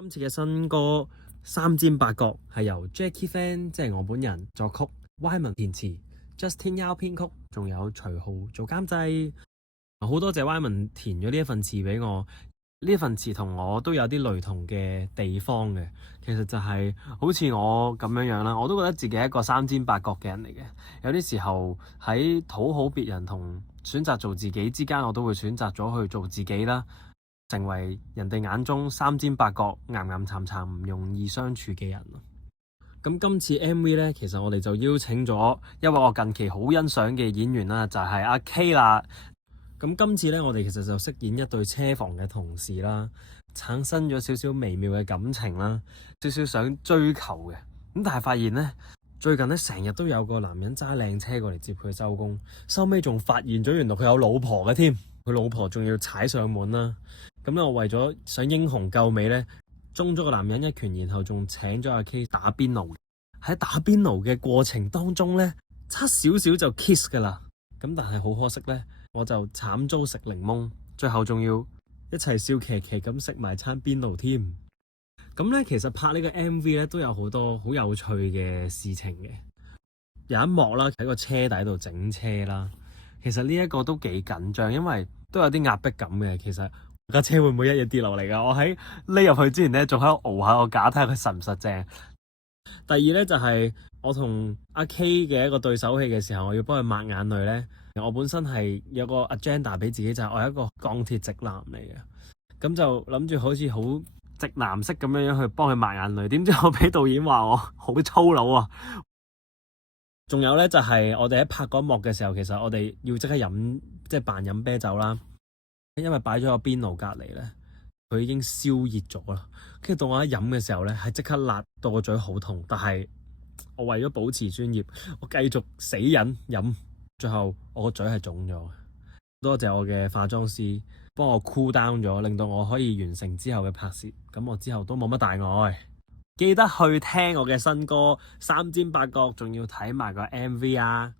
今次嘅新歌《三尖八角》係由 Jackie Fan 即係我本人作曲，Wyman 填詞，Justin Yao 編曲，仲有徐浩做監製。好多謝 Wyman 填咗呢一份詞俾我，呢一份詞同我都有啲雷同嘅地方嘅。其實就係好似我咁樣啦，我都覺得自己係一個三尖八角嘅人嚟嘅。有啲時候喺討好別人同選擇做自己之間，我都會選擇咗去做自己啦。成為人哋眼中三尖八角、岩岩巉巉唔容易相處嘅人。咁今次 MV 呢，其實我哋就邀請咗一位我近期好欣賞嘅演員啦，就係阿 K 啦。咁今次呢，我哋其實就飾演一對車房嘅同事啦，產生咗少少微妙嘅感情啦，少少想追求嘅。咁但係發現呢，最近呢，成日都有個男人揸靚車過嚟接佢收工，收尾仲發現咗原來佢有老婆嘅添，佢老婆仲要踩上門啦。咁咧，我為咗想英雄救美咧，中咗個男人一拳，然後仲請咗阿 K 打邊爐。喺打邊爐嘅過程當中咧，差少少就 kiss 噶啦。咁但係好可惜咧，我就慘遭食檸檬，最後仲要一齊笑騎騎咁食埋餐邊爐添。咁咧，其實拍呢個 MV 咧都有好多好有趣嘅事情嘅。有一幕啦，喺個車底度整車啦。其實呢一個都幾緊張，因為都有啲壓迫感嘅。其實架車會唔會一嘢跌落嚟㗎？我喺匿入去之前咧，仲喺度熬下個架，睇下佢實唔實正。第二咧就係我同阿 K 嘅一個對手戲嘅時候，我要幫佢抹眼淚咧。我本身係有個 agenda 俾自己，就係我係一個鋼鐵直男嚟嘅，咁就諗住好似好直男式咁樣去幫佢抹眼淚。點知我俾導演話我好粗魯啊！仲有咧就係我哋喺拍嗰幕嘅時候，其實我哋要即刻飲，即係扮飲啤酒啦。因為擺咗個邊爐隔離咧，佢已經燒熱咗啦。跟住到我一飲嘅時候咧，係即刻辣到個嘴好痛。但係我為咗保持專業，我繼續死忍飲。最後我個嘴係腫咗。多謝我嘅化妝師幫我 cool down 咗，令到我可以完成之後嘅拍攝。咁我之後都冇乜大礙。記得去聽我嘅新歌《三尖八角》，仲要睇埋個 MV 啊！